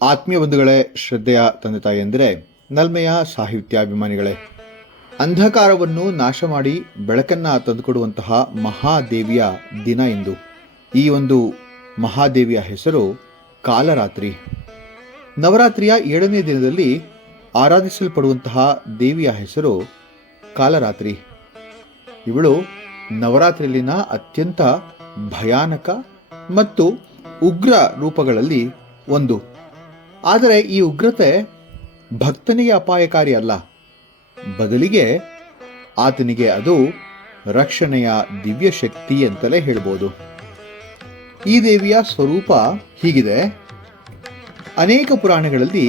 ಆತ್ಮೀಯ ಬಂಧುಗಳೇ, ಶ್ರದ್ಧೆಯ ತಂದೆ ತಾಯಿಯಂದರೆ, ನಲ್ಮೆಯ ಸಾಹಿತ್ಯಾಭಿಮಾನಿಗಳೇ, ಅಂಧಕಾರವನ್ನು ನಾಶ ಮಾಡಿ ಬೆಳಕನ್ನು ತಂದುಕೊಡುವಂತಹ ಮಹಾದೇವಿಯ ದಿನ ಇಂದು. ಈ ಒಂದು ಮಹಾದೇವಿಯ ಹೆಸರು ಕಾಲರಾತ್ರಿ. ನವರಾತ್ರಿಯ 7ನೇ ದಿನದಲ್ಲಿ ಆರಾಧಿಸಲ್ಪಡುವಂತಹ ದೇವಿಯ ಹೆಸರು ಕಾಲರಾತ್ರಿ. ಇವಳು ನವರಾತ್ರಿಯಲ್ಲಿನ ಅತ್ಯಂತ ಭಯಾನಕ ಮತ್ತು ಉಗ್ರ ರೂಪಗಳಲ್ಲಿ ಒಂದು. ಆದರೆ ಈ ಉಗ್ರತೆ ಭಕ್ತನಿಗೆ ಅಪಾಯಕಾರಿ ಅಲ್ಲ, ಬದಲಿಗೆ ಆತನಿಗೆ ಅದು ರಕ್ಷಣೆಯ ದಿವ್ಯ ಶಕ್ತಿ ಅಂತಲೇ ಹೇಳ್ಬೋದು. ಈ ದೇವಿಯ ಸ್ವರೂಪ ಹೀಗಿದೆ. ಅನೇಕ ಪುರಾಣಗಳಲ್ಲಿ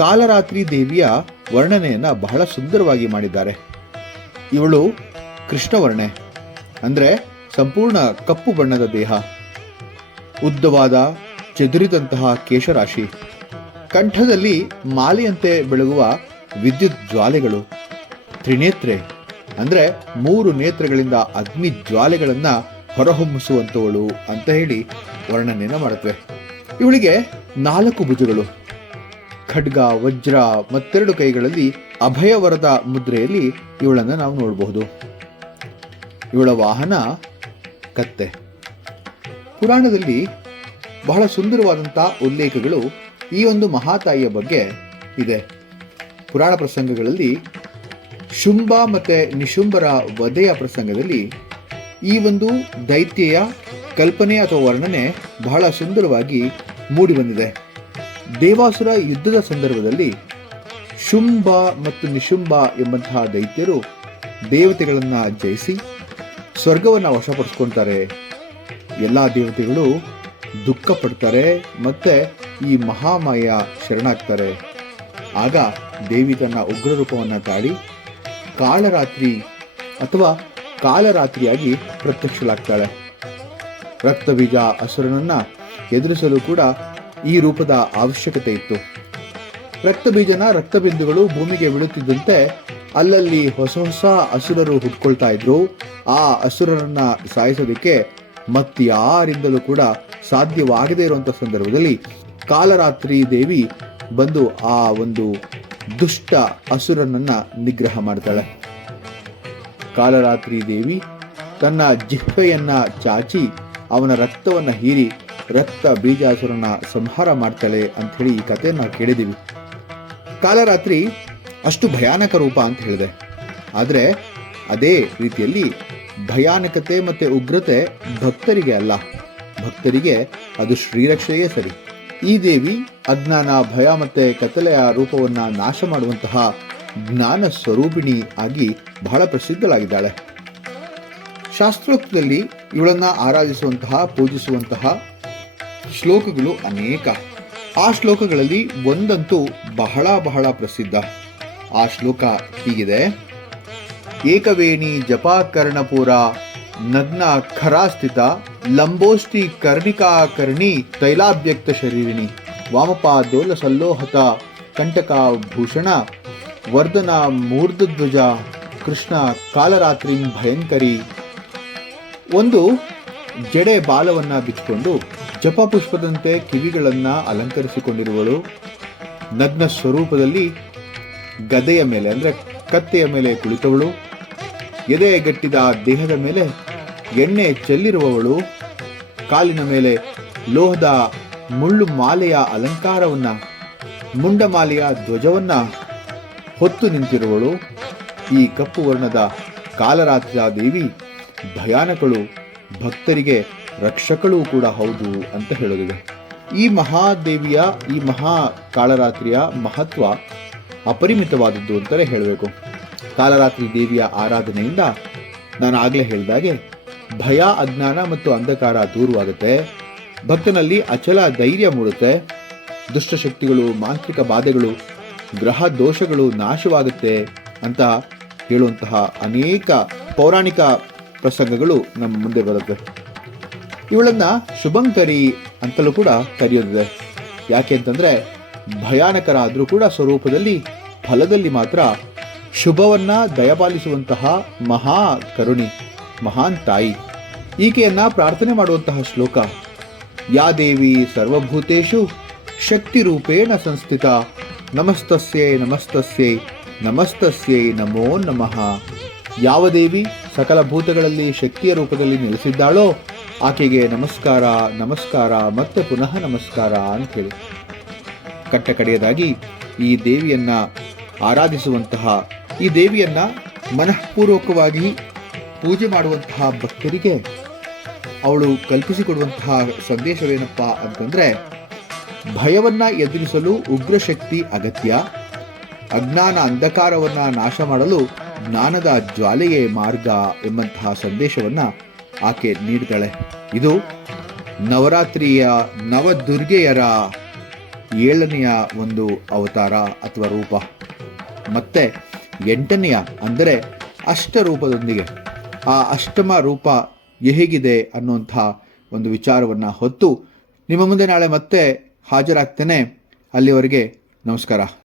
ಕಾಲರಾತ್ರಿ ದೇವಿಯ ವರ್ಣನೆಯನ್ನು ಬಹಳ ಸುಂದರವಾಗಿ ಮಾಡಿದ್ದಾರೆ. ಇವಳು ಕೃಷ್ಣವರ್ಣೆ, ಅಂದರೆ ಸಂಪೂರ್ಣ ಕಪ್ಪು ಬಣ್ಣದ ದೇಹ, ಉದ್ದವಾದ ಚೆದುರಿದಂತಹ ಕೇಶರಾಶಿ, ಕಂಠದಲ್ಲಿ ಮಾಲೆಯಂತೆ ಬೆಳಗುವ ವಿದ್ಯುತ್ ಜ್ವಾಲೆಗಳು, ತ್ರಿನೇತ್ರೆ ಅಂದರೆ 3 ನೇತ್ರಗಳಿಂದ ಅಗ್ನಿ ಜ್ವಾಲೆಗಳನ್ನು ಹೊರಹೊಮ್ಮಿಸುವಂಥವಳು ಅಂತ ಹೇಳಿ ವರ್ಣನೆಯನ್ನು ಮಾಡುತ್ತವೆ. ಇವಳಿಗೆ 4 ಭುಜಗಳು, ಖಡ್ಗ, ವಜ್ರ ಮತ್ತೆರಡು ಕೈಗಳಲ್ಲಿ ಅಭಯವರದ ಮುದ್ರೆಯಲ್ಲಿ ಇವಳನ್ನು ನಾವು ನೋಡಬಹುದು. ಇವಳ ವಾಹನ ಕತ್ತೆ. ಪುರಾಣದಲ್ಲಿ ಬಹಳ ಸುಂದರವಾದಂಥ ಉಲ್ಲೇಖಗಳು ಈ ಒಂದು ಮಹಾತಾಯಿಯ ಬಗ್ಗೆ ಇದೆ. ಪುರಾಣ ಪ್ರಸಂಗಗಳಲ್ಲಿ ಶುಂಭ ಮತ್ತು ನಿಶುಂಭರ ವಧೆಯ ಪ್ರಸಂಗದಲ್ಲಿ ಈ ಒಂದು ದೈತ್ಯೆಯ ಕಲ್ಪನೆ ಅಥವಾ ವರ್ಣನೆ ಬಹಳ ಸುಂದರವಾಗಿ ಮೂಡಿಬಂದಿದೆ. ದೇವಾಸುರ ಯುದ್ಧದ ಸಂದರ್ಭದಲ್ಲಿ ಶುಂಭ ಮತ್ತು ನಿಶುಂಭ ಎಂಬಂತಹ ದೈತ್ಯರು ದೇವತೆಗಳನ್ನು ಜಯಿಸಿ ಸ್ವರ್ಗವನ್ನು ವಶಪಡಿಸ್ಕೊಳ್ತಾರೆ. ಎಲ್ಲ ದೇವತೆಗಳು ದುಃಖ ಪಡ್ತಾರೆ ಮತ್ತು ಈ ಮಹಾಮಾಯ ಶರಣಾಗ್ತಾರೆ. ಆಗ ದೇವಿ ತನ್ನ ಉಗ್ರ ರೂಪವನ್ನು ತಾಳಿ ಕಾಳರಾತ್ರಿ ಅಥವಾ ಕಾಲರಾತ್ರಿಯಾಗಿ ಪ್ರತ್ಯಕ್ಷಳಾಗ್ತಾಳೆ. ರಕ್ತಬೀಜ ಅಸುರನನ್ನು ಎದುರಿಸಲು ಕೂಡ ಈ ರೂಪದ ಅವಶ್ಯಕತೆ ಇತ್ತು. ರಕ್ತಬೀಜನ ರಕ್ತಬಿಂದುಗಳು ಭೂಮಿಗೆ ಬೀಳುತ್ತಿದ್ದಂತೆ ಅಲ್ಲಲ್ಲಿ ಹೊಸ ಹೊಸ ಅಸುರರು ಹುಟ್ಕೊಳ್ತಾ ಇದ್ರು. ಆ ಅಸುರರನ್ನ ಸಾಯಿಸೋದಕ್ಕೆ ಮತ್ಯಾರಿಂದಲೂ ಕೂಡ ಸಾಧ್ಯವಾಗದೇ ಇರುವಂಥ ಸಂದರ್ಭದಲ್ಲಿ ಕಾಲರಾತ್ರಿ ದೇವಿ ಬಂದು ಆ ಒಂದು ದುಷ್ಟ ಅಸುರನನ್ನ ನಿಗ್ರಹ ಮಾಡ್ತಾಳೆ. ಕಾಲರಾತ್ರಿ ದೇವಿ ತನ್ನ ಜಿಹ್ವೆಯನ್ನ ಚಾಚಿ ಅವನ ರಕ್ತವನ್ನ ಹೀರಿ ರಕ್ತ ಬೀಜಾಸುರನ ಸಂಹಾರ ಮಾಡ್ತಾಳೆ ಅಂಥೇಳಿ ಈ ಕಥೆಯನ್ನು ನಾವು ಕೇಳಿದ್ದೀವಿ. ಕಾಲರಾತ್ರಿ ಅಷ್ಟು ಭಯಾನಕ ರೂಪ ಅಂತ ಹೇಳಿದೆ. ಆದರೆ ಅದೇ ರೀತಿಯಲ್ಲಿ ಭಯಾನಕತೆ ಮತ್ತು ಉಗ್ರತೆ ಭಕ್ತರಿಗೆ ಅಲ್ಲ, ಭಕ್ತರಿಗೆ ಅದು ಶ್ರೀರಕ್ಷೆಯೇ ಸರಿ. ಈ ದೇವಿ ಅಜ್ಞಾನ, ಭಯ ಮತ್ತು ಕತ್ತಲೆಯ ರೂಪವನ್ನು ನಾಶ ಮಾಡುವಂತಹ ಜ್ಞಾನ ಸ್ವರೂಪಿಣಿ ಆಗಿ ಬಹಳ ಪ್ರಸಿದ್ಧಳಾಗಿದ್ದಾಳೆ. ಶಾಸ್ತ್ರೋಕ್ತದಲ್ಲಿ ಇವಳನ್ನು ಆರಾಧಿಸುವಂತಹ, ಪೂಜಿಸುವಂತಹ ಶ್ಲೋಕಗಳು ಅನೇಕ. ಆ ಶ್ಲೋಕಗಳಲ್ಲಿ ಒಂದಂತೂ ಬಹಳ ಬಹಳ ಪ್ರಸಿದ್ಧ. ಆ ಶ್ಲೋಕ ಹೀಗಿದೆ: ಏಕವೇಣಿ ಜಪಾಕರ್ಣಪೂರ ನಗ್ನ ಖರಾಸ್ಥಿತ ಲಂಬೋಷ್ಟಿ ಕರ್ಣಿಕಾಕರ್ಣಿ ತೈಲಾಭ್ಯಕ್ತ ಶರೀರಿಣಿ ವಾಮಪಾದೋಲ ಸಲ್ಲೋಹತ ಕಂಟಕ ಭೂಷಣ ವರ್ಧನ ಮೂರ್ಧಧ್ವಜ ಕೃಷ್ಣ ಕಾಲರಾತ್ರಿ ಭಯಂಕರಿ. ಒಂದು ಜಡೆ ಬಾಲವನ್ನು ಬಿಚ್ಚಿಕೊಂಡು ಜಪಪುಷ್ಪದಂತೆ ಕಿವಿಗಳನ್ನು ಅಲಂಕರಿಸಿಕೊಂಡಿರುವಳು. ನಗ್ನ ಸ್ವರೂಪದಲ್ಲಿ ಗದೆಯ ಮೇಲೆ ಅಂದರೆ ಕತ್ತೆಯ ಮೇಲೆ ಕುಳಿತವಳು. ಎದೆಗಟ್ಟಿದ ದೇಹದ ಮೇಲೆ ಎಣ್ಣೆ ಚೆಲ್ಲಿರುವವಳು. ಕಾಲಿನ ಮೇಲೆ ಲೋಹದ ಮುಳ್ಳು ಮಾಲೆಯ ಅಲಂಕಾರವನ್ನು, ಮುಂಡಮಾಲೆಯ ಧ್ವಜವನ್ನು ಹೊತ್ತು ನಿಂತಿರುವಳು. ಈ ಕಪ್ಪು ವರ್ಣದ ಕಾಲರಾತ್ರಿಯ ದೇವಿ ಭಯಾನಕಳು, ಭಕ್ತರಿಗೆ ರಕ್ಷಕಳು ಕೂಡ ಹೌದು ಅಂತ ಹೇಳೋದಿದೆ. ಈ ಮಹಾದೇವಿಯ, ಈ ಮಹಾ ಕಾಳರಾತ್ರಿಯ ಮಹತ್ವ ಅಪರಿಮಿತವಾದದ್ದು ಅಂತಲೇ ಹೇಳಬೇಕು. ಕಾಲರಾತ್ರಿ ದೇವಿಯ ಆರಾಧನೆಯಿಂದ ನಾನು ಆಗಲೇ ಹೇಳಿದಾಗೆ ಭಯ, ಅಜ್ಞಾನ ಮತ್ತು ಅಂಧಕಾರ ದೂರವಾಗುತ್ತೆ. ಭಕ್ತನಲ್ಲಿ ಅಚಲ ಧೈರ್ಯ ಮೂಡುತ್ತೆ. ದುಷ್ಟಶಕ್ತಿಗಳು, ಮಾಂತ್ರಿಕ ಬಾಧೆಗಳು, ಗ್ರಹ ದೋಷಗಳು ನಾಶವಾಗುತ್ತೆ ಅಂತ ಹೇಳುವಂತಹ ಅನೇಕ ಪೌರಾಣಿಕ ಪ್ರಸಂಗಗಳು ನಮ್ಮ ಮುಂದೆ ಬರುತ್ತೆ. ಇವಳನ್ನು ಶುಭಂಕರಿ ಅಂತಲೂ ಕೂಡ ಕರೆಯೋದಿದೆ. ಯಾಕೆ ಅಂತಂದರೆ ಭಯಾನಕರಾದರೂ ಕೂಡ ಸ್ವರೂಪದಲ್ಲಿ, ಫಲದಲ್ಲಿ ಮಾತ್ರ ಶುಭವನ್ನ ದಯಪಾಲಿಸುವಂತಹ ಮಹಾ ಕರುಣಿ, ಮಹಾನ್ ತಾಯಿ. ಈಕೆಯನ್ನ ಪ್ರಾರ್ಥನೆ ಮಾಡುವಂತಹ ಶ್ಲೋಕ: ಯಾ ದೇವಿ ಸರ್ವಭೂತೇಷು ಶಕ್ತಿರೂಪೇಣ ಸಂಸ್ಥಿತ ನಮಸ್ತಸ್ಯೈ ನಮಸ್ತಸ್ಯೈ ನಮಸ್ತಸ್ಯೈ ನಮೋ ನಮಃ. ಯಾವ ದೇವಿ ಸಕಲ ಭೂತಗಳಲ್ಲಿ ಶಕ್ತಿಯ ರೂಪದಲ್ಲಿ ನೆಲೆಸಿದ್ದಾಳೋ ಆಕೆಗೆ ನಮಸ್ಕಾರ ನಮಸ್ಕಾರ ಮತ್ತೆ ಪುನಃ ನಮಸ್ಕಾರ ಅಂಥೇಳಿ. ಕಟ್ಟಕಡೆಯದಾಗಿ ಈ ದೇವಿಯನ್ನ ಆರಾಧಿಸುವಂತಹ, ಈ ದೇವಿಯನ್ನ ಮನಃಪೂರ್ವಕವಾಗಿ ಪೂಜೆ ಮಾಡುವಂತಹ ಭಕ್ತರಿಗೆ ಅವಳು ಕಲ್ಪಿಸಿಕೊಡುವಂತಹ ಸಂದೇಶವೇನಪ್ಪ ಅಂತಂದ್ರೆ, ಭಯವನ್ನ ಎದುರಿಸಲು ಉಗ್ರಶಕ್ತಿ ಅಗತ್ಯ, ಅಜ್ಞಾನ ಅಂಧಕಾರವನ್ನ ನಾಶ ಮಾಡಲು ಜ್ಞಾನದ ಜ್ವಾಲೆಯೇ ಮಾರ್ಗ ಎಂಬಂತಹ ಸಂದೇಶವನ್ನ ಆಕೆ ನೀಡ್ತಾಳೆ. ಇದು ನವರಾತ್ರಿಯ ನವದುರ್ಗೆಯರ 7ನೆಯ ಒಂದು ಅವತಾರ ಅಥವಾ ರೂಪ, ಮತ್ತೆ 8ನೆಯ ಅಂದರೆ ಅಷ್ಟರೂಪದೊಂದಿಗೆ ಆ ಅಷ್ಟಮ ರೂಪ ಹೇಗಿದೆ ಅನ್ನುವಂಥ ಒಂದು ವಿಚಾರವನ್ನು ಹೊತ್ತು ನಿಮ್ಮ ಮುಂದೆ ನಾಳೆ ಮತ್ತೆ ಹಾಜರಾಗ್ತೇನೆ. ಅಲ್ಲಿವರೆಗೆ ನಮಸ್ಕಾರ.